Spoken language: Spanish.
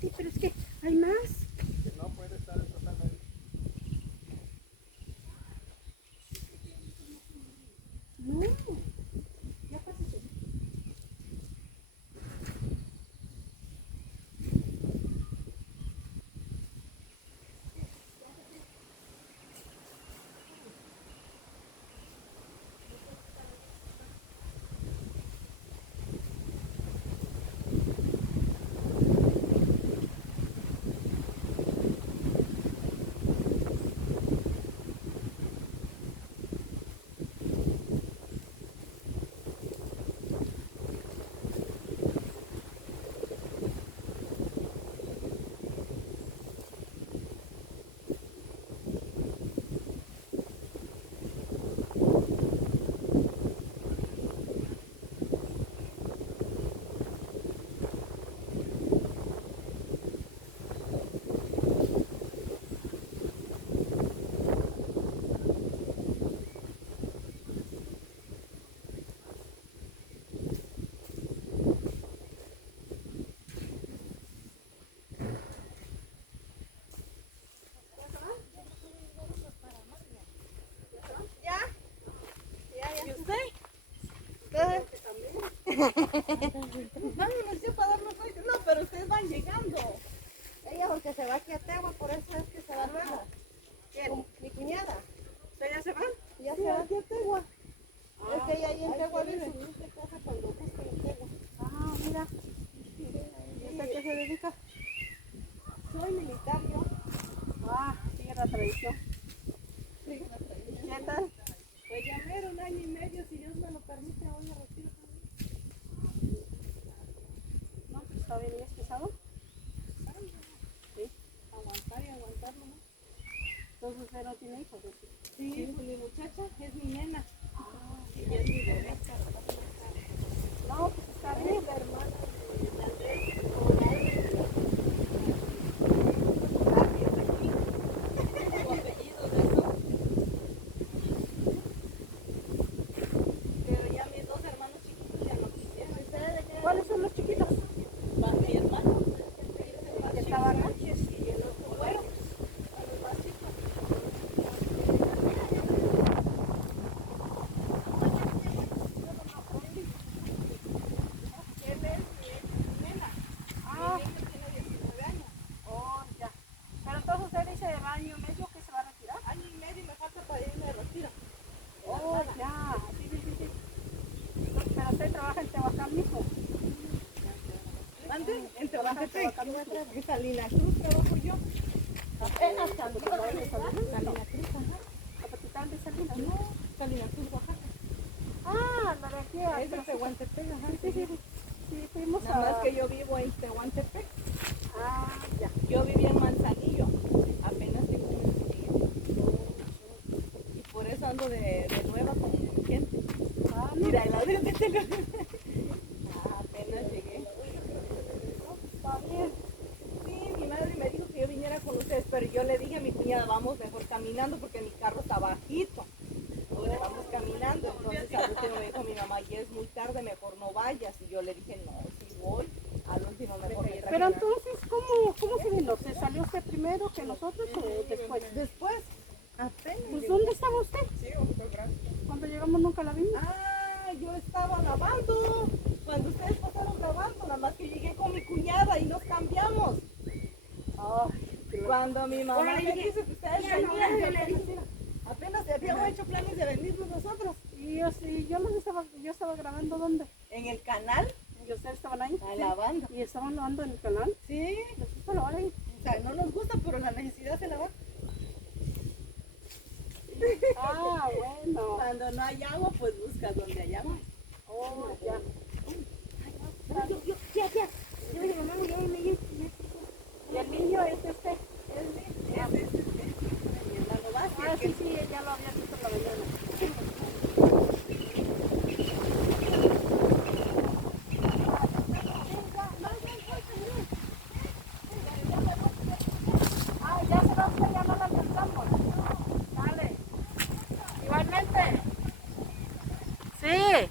Sí, pero es que hay más. No puede estar empezando ahí. No, ya pásese. ¿Y usted? Vámonos ya para darnos cuenta. No, pero ustedes van llegando. Ella porque se va aquí a Tegua, por eso es que se va luego. ¿Quién? Mi cuñada. ¿Ustedes ya se van? Ya Sí, se va. aquí a Tegua. Es que ella ahí en Tegua vive. vive. Se casa cuando gusta en Tegua. Ah, mira. ¿Y usted qué se dedica? Soy militar yo. Ah, sigue la tradición. Sí, la tradición. ¿Qué tal? Pues ya mero 1 año y medio, si Dios me lo permite, hoy me retiro también. No, pues está bien, ¿y es pesado? Sí. Aguantar y aguantar nomás. Entonces usted no tiene hijos, ¿o sí? Sí, pues mi muchacha es mi nena. Tehuantepec. En Salina Cruz trabajo yo. Apenas cuando te van a Salina Cruz, ajá. capital de Salinas. No, Salina Cruz, Oaxaca. Ah, la de aquí. Es de Tehuantepec, ajá. Sí, fuimos Nada a... más que yo vivo en Tehuantepec. Ah, ya. Yo vivía en Manzanillo. Apenas tengo un mes que llegué. Y por eso ando de nueva con gente. Ah, no. Mira, el audio de teléfono. Apenas llegué. Está bien. Sí, mi madre me dijo que yo viniera con ustedes, pero yo le dije a mi cuñada, vamos mejor caminando porque mi carro está bajito. Entonces vamos caminando. Entonces al último me dijo mi mamá, ya es muy tarde, mejor no vayas. Y yo le dije, no, si voy, al último mejor me Pero entonces, ¿cómo se vino? ¿Se salió usted primero que nosotros o después? Después, apenas. Pues, llegué. ¿dónde estaba usted? Sí, vamos a ver. Cuando llegamos nunca la vimos. Ah, yo estaba lavando. Cuando ustedes pasaron lavando, nada más que llegué con mi cuñada y nos cambiamos. Cuando mi mamá me dice que ustedes venían, yo le dije, apenas se habíamos hecho planes de venirnos nosotros. Y yo sí, yo estaba grabando ¿dónde? En el canal, Y ustedes estaban ahí. lavando. Y estaban lavando en el canal. Sí, Pues eso lo ahí. o sea, no nos gusta, pero la necesidad se lavar. Ah, bueno. Cuando no hay agua, pues buscas donde hay agua. Oh, ya. Y el niño es este. Mi hermano Vázquez, Ah, que sí, sí, ya lo había visto en la mañana. Ah, ya se va usted, ya no la alcanzamos. Dale. Igualmente. Sí.